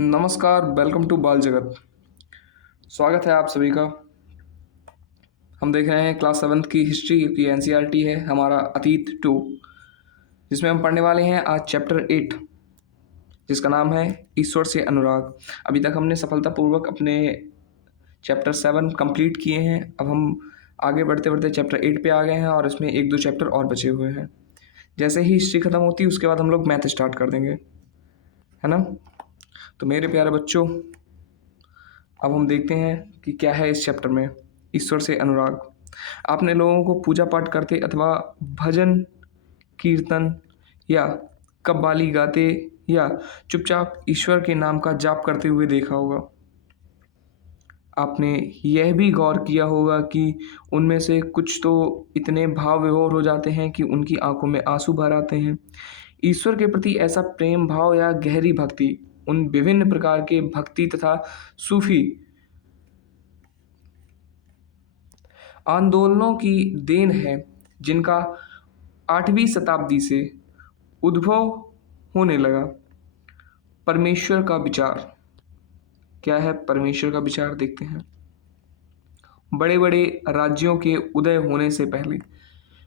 नमस्कार, welcome to बाल जगत। स्वागत है आप सभी का। हम देख रहे हैं क्लास 7th की हिस्ट्री की एनसीईआरटी है हमारा अतीत 2, जिसमें हम पढ़ने वाले हैं आज चैप्टर 8, जिसका नाम है ईश्वर से अनुराग। अभी तक हमने सफलतापूर्वक अपने चैप्टर 7 कंप्लीट किए हैं। अब हम आगे बढ़ते बढ़ते चैप्टर 8 पे आ गए हैं और इसमें एक दो चैप्टर और बचे हुए हैं। जैसे ही हिस्ट्री ख़त्म होती है उसके बाद हम लोग मैथ स्टार्ट कर देंगे, है ना। तो मेरे प्यारे बच्चों, अब हम देखते हैं कि क्या है इस चैप्टर में। ईश्वर से अनुराग। आपने लोगों को पूजा पाठ करते अथवा भजन कीर्तन या कव्वाली गाते या चुपचाप ईश्वर के नाम का जाप करते हुए देखा होगा। आपने यह भी गौर किया होगा कि उनमें से कुछ तो इतने भाव विभोर हो जाते हैं कि उनकी आंखों में आंसू भर आते हैं। ईश्वर के प्रति ऐसा प्रेम भाव या गहरी भक्ति उन विभिन्न प्रकार के भक्ति तथा सूफी आंदोलनों की देन है, जिनका 8वीं शताब्दी से उद्भव होने लगा। परमेश्वर का विचार क्या है? परमेश्वर का विचार देखते हैं। बड़े बड़े राज्यों के उदय होने से पहले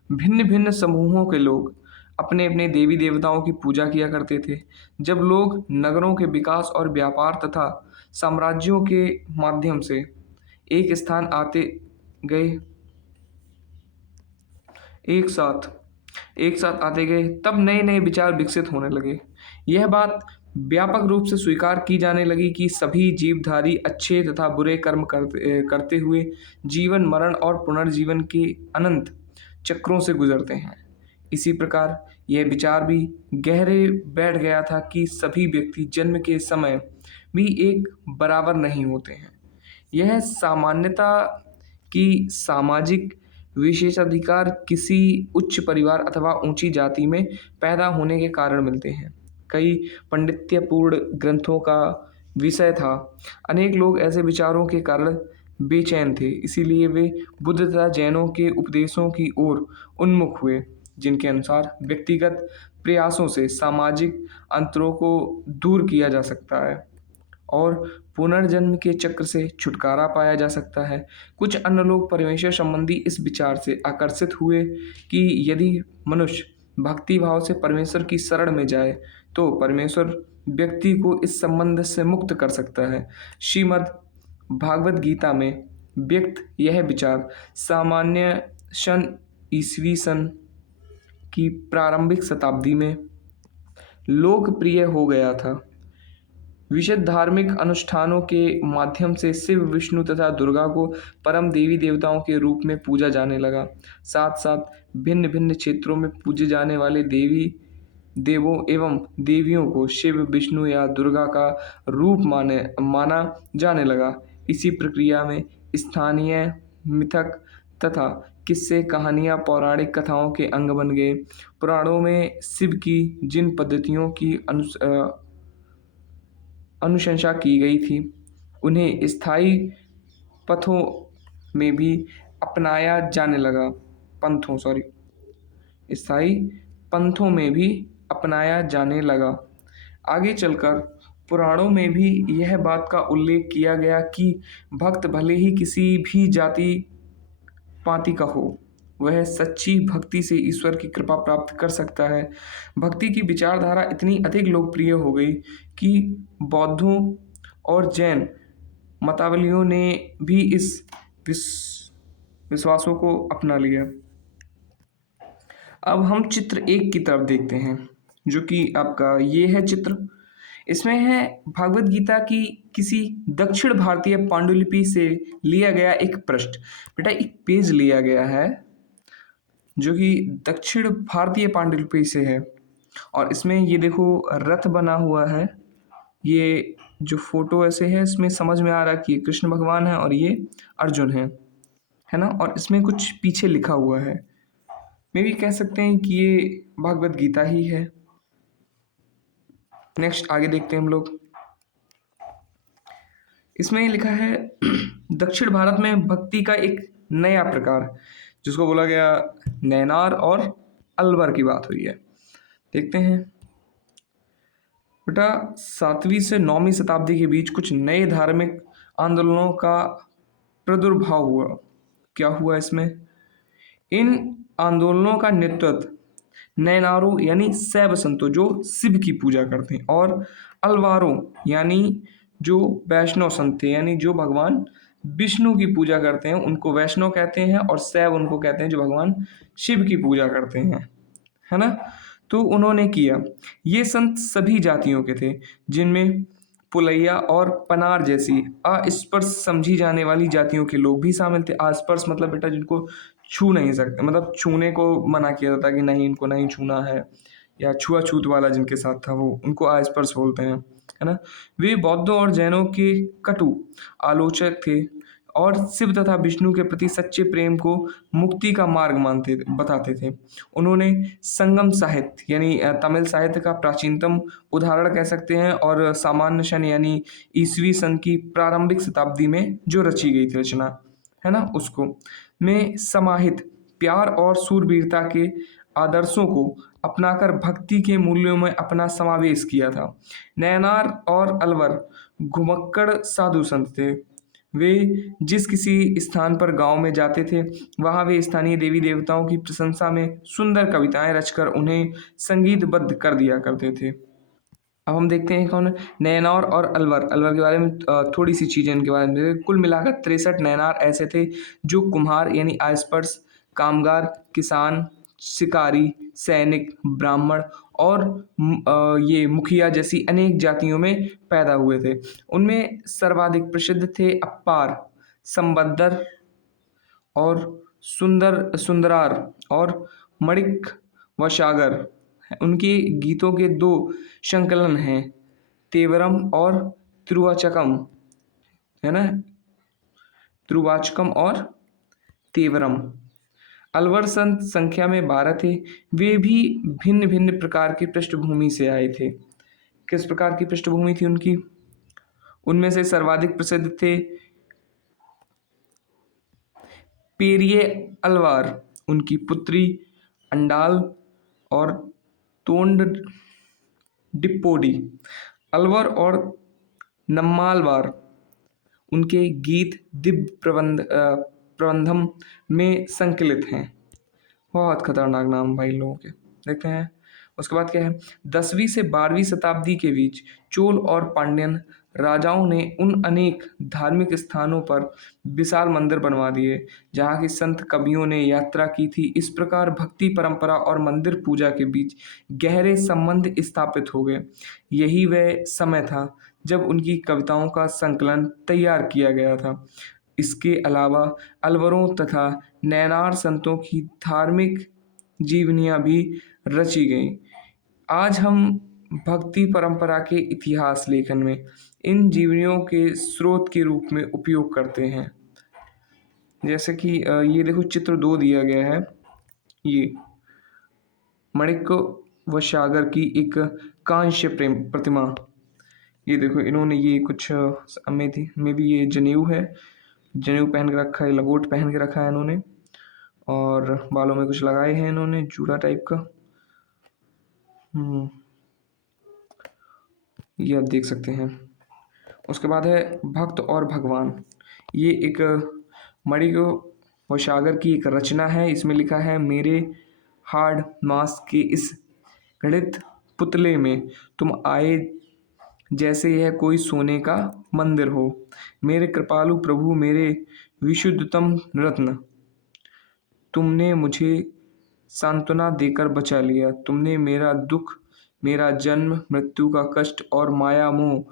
भिन्न भिन्न समूहों के लोग अपने अपने देवी देवताओं की पूजा किया करते थे। जब लोग नगरों के विकास और व्यापार तथा साम्राज्यों के माध्यम से एक स्थान आते गए एक साथ एक साथ आते गए, तब नए नए विचार विकसित होने लगे। यह बात व्यापक रूप से स्वीकार की जाने लगी कि सभी जीवधारी अच्छे तथा बुरे कर्म करते हुए जीवन मरण और पुनर्जीवन के अनंत चक्रों से गुजरते हैं। इसी प्रकार यह विचार भी गहरे बैठ गया था कि सभी व्यक्ति जन्म के समय भी एक बराबर नहीं होते हैं। यह सामान्यता कि सामाजिक विशेषाधिकार किसी उच्च परिवार अथवा ऊंची जाति में पैदा होने के कारण मिलते हैं, कई पांडित्यपूर्ण ग्रंथों का विषय था। अनेक लोग ऐसे विचारों के कारण बेचैन थे, इसीलिए वे बुद्ध तथा जैनों के उपदेशों की ओर उन्मुख हुए, जिनके अनुसार व्यक्तिगत प्रयासों से सामाजिक अंतरों को दूर किया जा सकता है और पुनर्जन्म के चक्र से छुटकारा पाया जा सकता है। कुछ अन्य लोग परमेश्वर संबंधी इस विचार से आकर्षित हुए कि यदि मनुष्य भक्ति भाव से परमेश्वर की शरण में जाए तो परमेश्वर व्यक्ति को इस संबंध से मुक्त कर सकता है। श्रीमद् भागवत गीता में व्यक्त यह विचार सामान्य सन ईस्वी सन की प्रारंभिक शताब्दी में लोकप्रिय हो गया था। विशुद्ध धार्मिक अनुष्ठानों के माध्यम से शिव विष्णु तथा दुर्गा को परम देवी देवताओं के रूप में पूजा जाने लगा। साथ साथ भिन्न भिन्न क्षेत्रों में पूजे जाने वाले देवी देवों एवं देवियों को शिव विष्णु या दुर्गा का रूप माना जाने लगा। इसी प्रक्रिया में स्थानीय मिथक तथा किस्से कहानियाँ पौराणिक कथाओं के अंग बन गए। पुराणों में शिव की जिन पद्धतियों की अनुशंसा की गई थी, उन्हें स्थायी पथों में भी अपनाया जाने लगा स्थायी पंथों में भी अपनाया जाने लगा। आगे चलकर पुराणों में भी यह बात का उल्लेख किया गया कि भक्त भले ही किसी भी जाति पाति का हो, वह सच्ची भक्ति से ईश्वर की कृपा प्राप्त कर सकता है। भक्ति की विचारधारा इतनी अधिक लोकप्रिय हो गई कि बौद्धों और जैन मतावलियों ने भी इस विश्वासों को अपना लिया। अब हम चित्र 1 की तरफ देखते हैं, जो कि आपका ये है चित्र। इसमें है भागवत गीता की किसी दक्षिण भारतीय पांडुलिपि से लिया गया एक पृष्ठ। बेटा एक पेज लिया गया है जो कि दक्षिण भारतीय पांडुलिपि से है, और इसमें ये देखो रथ बना हुआ है। ये जो फोटो ऐसे है, इसमें समझ में आ रहा है कि ये कृष्ण भगवान है और ये अर्जुन है ना। और इसमें कुछ पीछे लिखा हुआ है, मे भी कह सकते हैं कि ये भागवत गीता ही है। नेक्स्ट आगे देखते हैं हम लोग। इसमें लिखा है दक्षिण भारत में भक्ति का एक नया प्रकार, जिसको बोला गया नैनार और अलवर की बात हुई है। देखते हैं। बेटा 7वीं से 9वीं शताब्दी के बीच कुछ नए धार्मिक आंदोलनों का प्रादुर्भाव हुआ। क्या हुआ इसमें? इन आंदोलनों का नेतृत्व नैनारों यानी शैव संतों जो शिव की पूजा करते हैं, और अलवारों यानी जो वैष्णव संत थे, यानी जो भगवान विष्णु की पूजा करते हैं उनको वैष्णव कहते हैं, और शैव उनको कहते हैं जो भगवान शिव की पूजा करते हैं, है ना। तो उन्होंने किया। ये संत सभी जातियों के थे, जिनमें पुलैया और पनार जैसी अस्पर्श समझी जाने वाली जातियों के लोग भी शामिल थे। अस्पर्श मतलब बेटा जिनको छू नहीं सकते, मतलब छूने को मना किया जाता है कि नहीं इनको नहीं छूना है, या छुआछूत वाला जिनके साथ था वो, उनको अस्पर्श बोलते हैं, है ना। वे बौद्धों और जैनों के कटु आलोचक थे, और शिव तथा विष्णु के प्रति सच्चे प्रेम को मुक्ति का मार्ग मानते बताते थे। उन्होंने संगम साहित्य यानी तमिल साहित्य का प्राचीनतम उदाहरण कह सकते हैं, और सामान्य शन यानी ईसवी सन की प्रारंभिक शताब्दी में जो रची गई थी रचना, है ना, उसको में समाहित प्यार और सूरवीरता के आदर्शों को अपनाकर भक्ति के मूल्यों में अपना समावेश किया था। नयनार और अलवर घुमक्कड़ साधु संत थे। वे जिस किसी स्थान पर गांव में जाते थे, वहां वे स्थानीय देवी देवताओं की प्रशंसा में सुंदर कविताएं रचकर उन्हें संगीतबद्ध कर दिया करते थे। अब हम देखते हैं कौन है नैनार और अलवर। अलवर के बारे में थोड़ी सी चीज़ें इनके बारे में। कुल मिलाकर 63 नैनार ऐसे थे जो कुम्हार यानी आसपर्स, कामगार, किसान, शिकारी, सैनिक, ब्राह्मण और ये मुखिया जैसी अनेक जातियों में पैदा हुए थे। उनमें सर्वाधिक प्रसिद्ध थे अप्पार, संबद्दर और सुंदरार और मणिक वशागर। उनके गीतों के दो संकलन हैं, तेवरम और तिरुवाचकम, है ना, तिरुवाचकम और तेवरम। अलवर संत संख्या में 12 थे। वे भी भिन्न भिन्न प्रकार की पृष्ठभूमि से आए थे। किस प्रकार की पृष्ठभूमि थी उनकी? उनमें से सर्वाधिक प्रसिद्ध थे पेरिये अलवार, उनकी पुत्री अंडाल और तोंड डिप्पोडी। अलवर और नम्मालवार, उनके गीत दिव्य प्रबंधम में संकलित हैं। बहुत खतरनाक नाम भाई लोगों के। देखते हैं उसके बाद क्या है। 10वीं से 12वीं शताब्दी के बीच चोल और पांड्यन राजाओं ने उन अनेक धार्मिक स्थानों पर विशाल मंदिर बनवा दिए जहाँ के संत कवियों ने यात्रा की थी। इस प्रकार भक्ति परंपरा और मंदिर पूजा के बीच गहरे संबंध स्थापित हो गए। यही वह समय था जब उनकी कविताओं का संकलन तैयार किया गया था। इसके अलावा अलवरों तथा नैनार संतों की धार्मिक जीवनियाँ भी रची गईं। आज हम भक्ति परंपरा के इतिहास लेखन में इन जीवनियों के स्रोत के रूप में उपयोग करते हैं। जैसे कि ये देखो चित्र 2 दिया गया है, ये मणिक वशागर की एक कांस्य प्रेम प्रतिमा। ये देखो इन्होंने ये कुछ में भी ये जनेऊ है, जनेऊ पहन के रखा है, लंगोट पहन के रखा है इन्होंने, और बालों में कुछ लगाए हैं इन्होंने जूड़ा टाइप का। ये आप देख सकते हैं। उसके बाद है भक्त और भगवान। ये एक मणिको वशागर की एक रचना है। इसमें लिखा है, मेरे हाड़ मांस के इस गणित पुतले में तुम आए जैसे यह कोई सोने का मंदिर हो। मेरे कृपालु प्रभु, मेरे विशुद्धतम रत्न, तुमने मुझे सांत्वना देकर बचा लिया। तुमने मेरा दुख, मेरा जन्म मृत्यु का कष्ट और माया मोह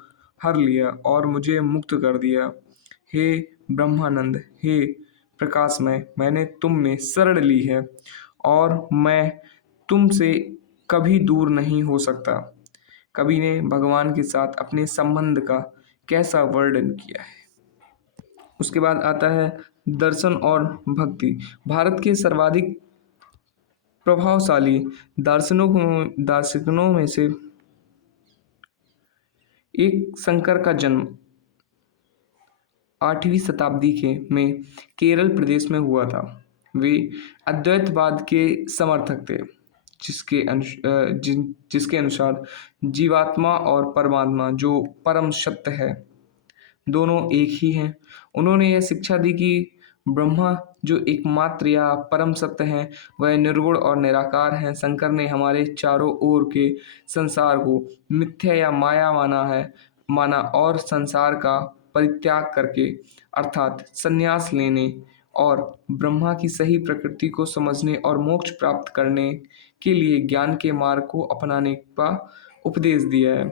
हर लिया और मुझे मुक्त कर दिया। हे ब्रह्मानंद, हे प्रकाशमय, मैंने तुम में शरण ली है और मैं तुमसे कभी दूर नहीं हो सकता। कवि ने भगवान के साथ अपने संबंध का कैसा वर्णन किया है। उसके बाद आता है दर्शन और भक्ति। भारत के सर्वाधिक प्रभावशाली दार्शनिकों में से एक शंकर का जन्म 8वीं शताब्दी के में केरल प्रदेश में हुआ था। वे अद्वैतवाद के समर्थक थे। जिसके अनुसार जीवात्मा और परमात्मा जो परम सत्य है दोनों एक ही हैं। उन्होंने यह शिक्षा दी कि ब्रह्मा जो एकमात्र या परम सत्य है वह निर्गुण और निराकार है। शंकर ने हमारे चारों ओर के संसार को मिथ्या या माया माना और संसार का परित्याग करके अर्थात संन्यास लेने और ब्रह्मा की सही प्रकृति को समझने और मोक्ष प्राप्त करने के लिए ज्ञान के मार्ग को अपनाने का उपदेश दिया है।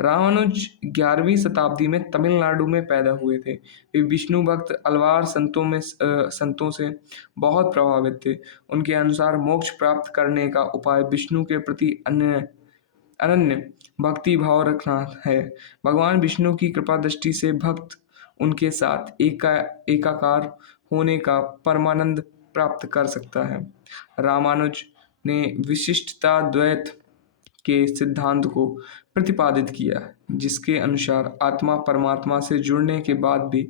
रामानुज 11वीं शताब्दी में तमिलनाडु में पैदा हुए थे। वे विष्णु भक्त अल्वार संतों से बहुत प्रभावित थे। उनके अनुसार मोक्ष प्राप्त करने का उपाय विष्णु के प्रति अनन्य भक्ति भाव रखना है। भगवान विष्णु की कृपा दृष्टि से भक्त उनके साथ एकाकार होने का परमानंद प्राप्त कर सकता है। रामानुज ने विशिष्टता द्वैत के सिद्धांत को प्रतिपादित किया, जिसके अनुसार आत्मा परमात्मा से जुड़ने के बाद भी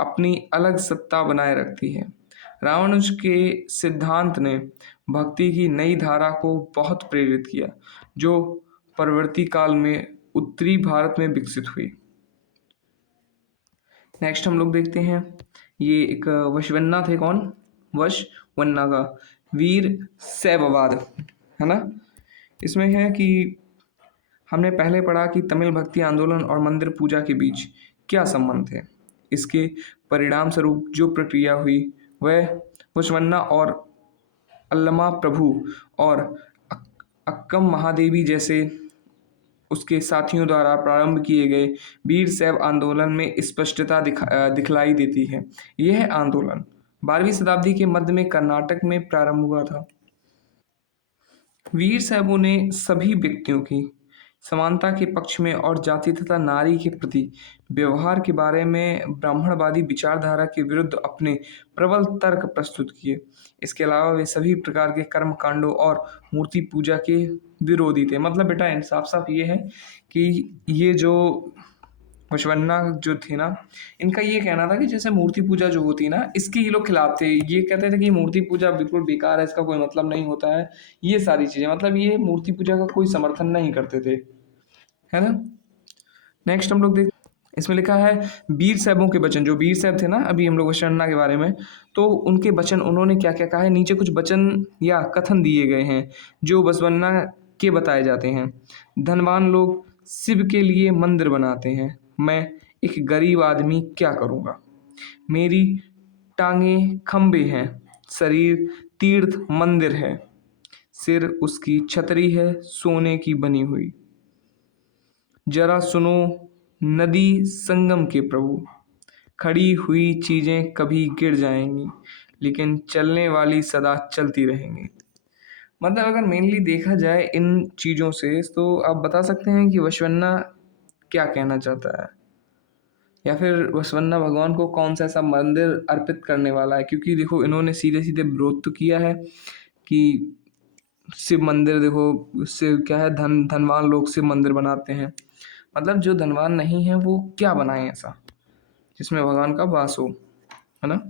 अपनी अलग सत्ता बनाए रखती है। रामानुज के सिद्धांत ने भक्ति की नई धारा को बहुत प्रेरित किया, जो परवर्ती काल में उत्तरी भारत में विकसित हुई। नेक्स्ट हम लोग देखते हैं, ये एक वशवन्ना थे। कौन? वशवन्ना का वीर शैववाद, है ना। इसमें है कि हमने पहले पढ़ा कि तमिल भक्ति आंदोलन और मंदिर पूजा के बीच क्या संबंध है। इसके परिणाम स्वरूप जो प्रक्रिया हुई वह वशवन्ना और अल्लमा प्रभु और अक्कम महादेवी जैसे उसके साथियों द्वारा प्रारंभ किए गए वीर शैव आंदोलन में स्पष्टता दिखलाई देती है। यह आंदोलन 12वीं शताब्दी के मध्य में कर्नाटक में प्रारंभ हुआ था। वीर शैवों ने सभी व्यक्तियों की समानता के पक्ष में और जाति तथा नारी के प्रति व्यवहार के बारे में ब्राह्मणवादी विचारधारा के विरुद्ध अपने प्रबल तर्क प्रस्तुत किए। इसके अलावा वे सभी प्रकार के कर्म कांडों और मूर्ति पूजा के विरोधी थे। मतलब बेटा साफ साफ ये है कि ये जो वशवन्ना जो थे ना, इनका ये कहना था कि जैसे मूर्ति पूजा जो होती है ना, इसके ये लोग खिलाफ थे। ये कहते थे कि मूर्ति पूजा बिल्कुल बेकार है, इसका कोई मतलब नहीं होता है, ये सारी चीज़ें। मतलब ये मूर्ति पूजा का कोई समर्थन नहीं करते थे, है ना। नेक्स्ट हम लोग देख, इसमें लिखा है वीर शैवों के वचन। जो वीर शैव थे ना, अभी हम लोग वशवन्ना के बारे में, तो उनके वचन उन्होंने क्या क्या कहा है, नीचे कुछ वचन या कथन दिए गए हैं जो वशवन्ना के बताए जाते हैं। धनवान लोग शिव के लिए मंदिर बनाते हैं, मैं एक गरीब आदमी क्या करूँगा। मेरी टांगें खंबे हैं, शरीर तीर्थ मंदिर है, सिर उसकी छतरी है सोने की बनी हुई। जरा सुनो नदी संगम के प्रभु, खड़ी हुई चीज़ें कभी गिर जाएंगी लेकिन चलने वाली सदा चलती रहेंगी। मतलब अगर मेनली देखा जाए इन चीज़ों से, तो आप बता सकते हैं कि वशवन्ना क्या कहना चाहता है, या फिर वशवन्ना भगवान को कौन सा ऐसा मंदिर अर्पित करने वाला है। क्योंकि देखो इन्होंने सीधे सीधे विरोध तो किया है कि शिव मंदिर, देखो उससे क्या है, धनवान लोग शिव मंदिर बनाते हैं। मतलब जो धनवान नहीं है वो क्या बनाए ऐसा जिसमें भगवान का वास हो, है ना।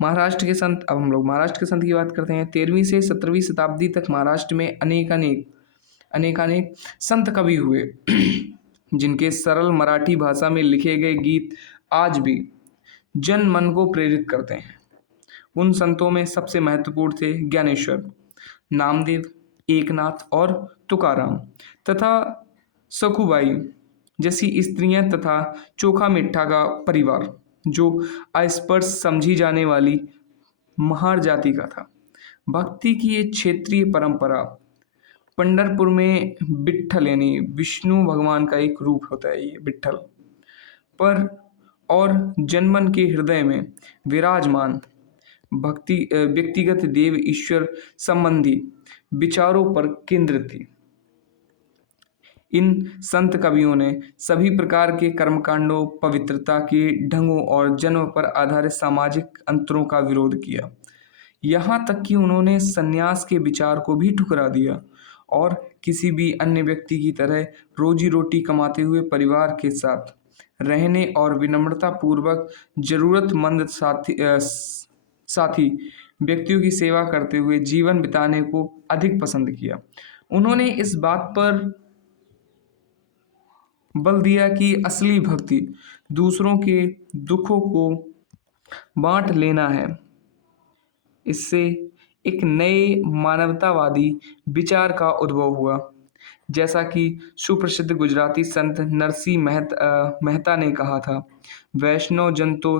महाराष्ट्र के संत, अब हम लोग महाराष्ट्र के संत की बात करते हैं। 13वीं से 17वीं शताब्दी तक महाराष्ट्र में अनेकानेक संत कवि हुए जिनके सरल मराठी भाषा में लिखे गए गीत आज भी जन मन को प्रेरित करते हैं। उन संतों में सबसे महत्वपूर्ण थे ज्ञानेश्वर, नामदेव, एकनाथ और तुकाराम तथा सखुबाई जैसी स्त्रियां तथा चोखा मिट्ठा का परिवार, जो अस्पर्श समझी जाने वाली महार जाति का था। भक्ति की ये क्षेत्रीय परंपरा पंढरपुर में विट्ठल यानी विष्णु भगवान का एक रूप होता है ये विट्ठल पर, और जनमन के हृदय में विराजमान व्यक्तिगत देव ईश्वर संबंधी विचारों पर केंद्रित थी। इन संत कवियों ने सभी प्रकार के कर्मकांडों, पवित्रता के ढंगों और जन्म पर आधारित सामाजिक अंतरों का विरोध किया। यहाँ तक कि उन्होंने संन्यास के विचार को भी ठुकरा दिया और किसी भी अन्य व्यक्ति की तरह रोजी रोटी कमाते हुए परिवार के साथ रहने और विनम्रता पूर्वक जरूरतमंद साथी व्यक्तियों की सेवा करते हुए जीवन बिताने को अधिक पसंद किया। उन्होंने इस बात पर बल दिया कि असली भक्ति दूसरों के दुखों को बाँट लेना है। इससे एक नए मानवतावादी विचार का उद्भव हुआ। जैसा कि सुप्रसिद्ध गुजराती संत नरसिंह मेहता ने कहा था, वैष्णव जन तो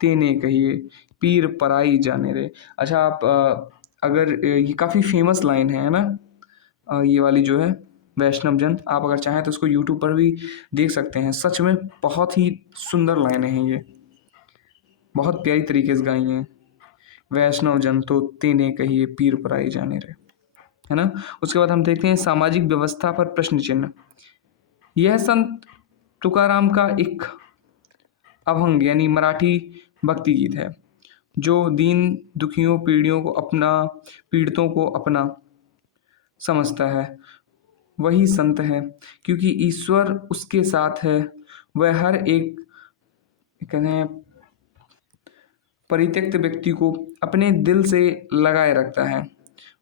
तेने कहिए, पीर पराई जाने रे। अच्छा, आप अगर ये काफ़ी फेमस लाइन है ना? ये वाली जो है, वैष्णव जन, आप अगर चाहें तो इसको यूट्यूब पर भी देख सकते हैं। सच में बहुत ही सुंदर लाइनें हैं ये, बहुत प्यारी तरीके से गाई हैं। वैष्णव जन तो तेने कहिए, पीर पराई जाने रे, है ना? उसके बाद हम देखते हैं सामाजिक व्यवस्था पर प्रश्न चिन्ह। यह संत तुकाराम का एक अभंग यानी मराठी भक्ति गीत है, जो दीन दुखियों पीड़ितों को अपना समझता है। वही संत है, क्योंकि ईश्वर उसके साथ है। वह हर एक कहते हैं परित्यक्त व्यक्ति को अपने दिल से लगाए रखता है।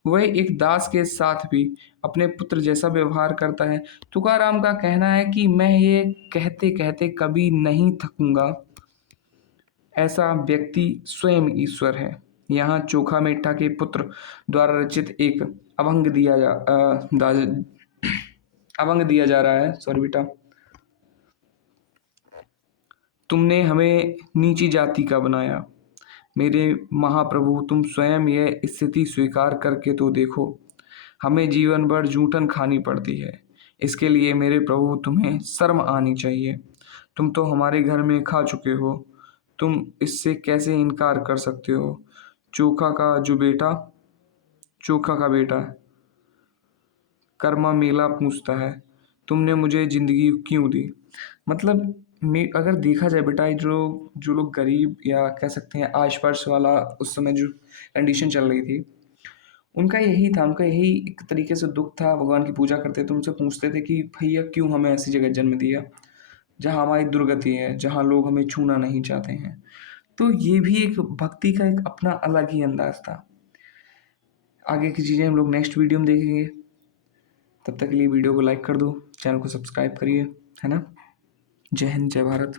वह एक दास के साथ भी अपने पुत्र जैसा व्यवहार करता है। तुकाराम का कहना है कि मैं ये कहते कहते कभी नहीं थकूंगा, ऐसा व्यक्ति स्वयं ईश्वर है। यहाँ चोखा मेठा के पुत्र द्वारा रचित एक अभंग दिया जा रहा है। सॉरी बेटा। तुमने हमें नीची जाति का बनाया, मेरे महाप्रभु तुम स्वयं यह स्थिति स्वीकार करके तो देखो। हमें जीवन भर जूठन खानी पड़ती है, इसके लिए मेरे प्रभु तुम्हें शर्म आनी चाहिए। तुम तो हमारे घर में खा चुके हो, तुम इससे कैसे इनकार कर सकते हो? चोखा का जो बेटा चोखा का बेटा कर्मा मेला पूछता है, तुमने मुझे ज़िंदगी क्यों दी? मतलब अगर देखा जाए बेटा, ये जो जो लोग गरीब या कह सकते हैं आश-पाश वाला उस समय जो कंडीशन चल रही थी, उनका यही एक तरीके से दुःख था। भगवान की पूजा करते थे, उनसे पूछते थे कि भैया क्यों हमें ऐसी जगह जन्म दिया, जहाँ हमारी दुर्गति है, जहाँ लोग हमें छूना नहीं चाहते हैं। तो ये भी एक भक्ति का एक अपना अलग ही अंदाज़ था। आगे की चीज़ें हम लोग नेक्स्ट वीडियो में देखेंगे। तब तक के लिए वीडियो को लाइक कर दो, चैनल को सब्सक्राइब करिए, है ना? जय हिंद, जय भारत।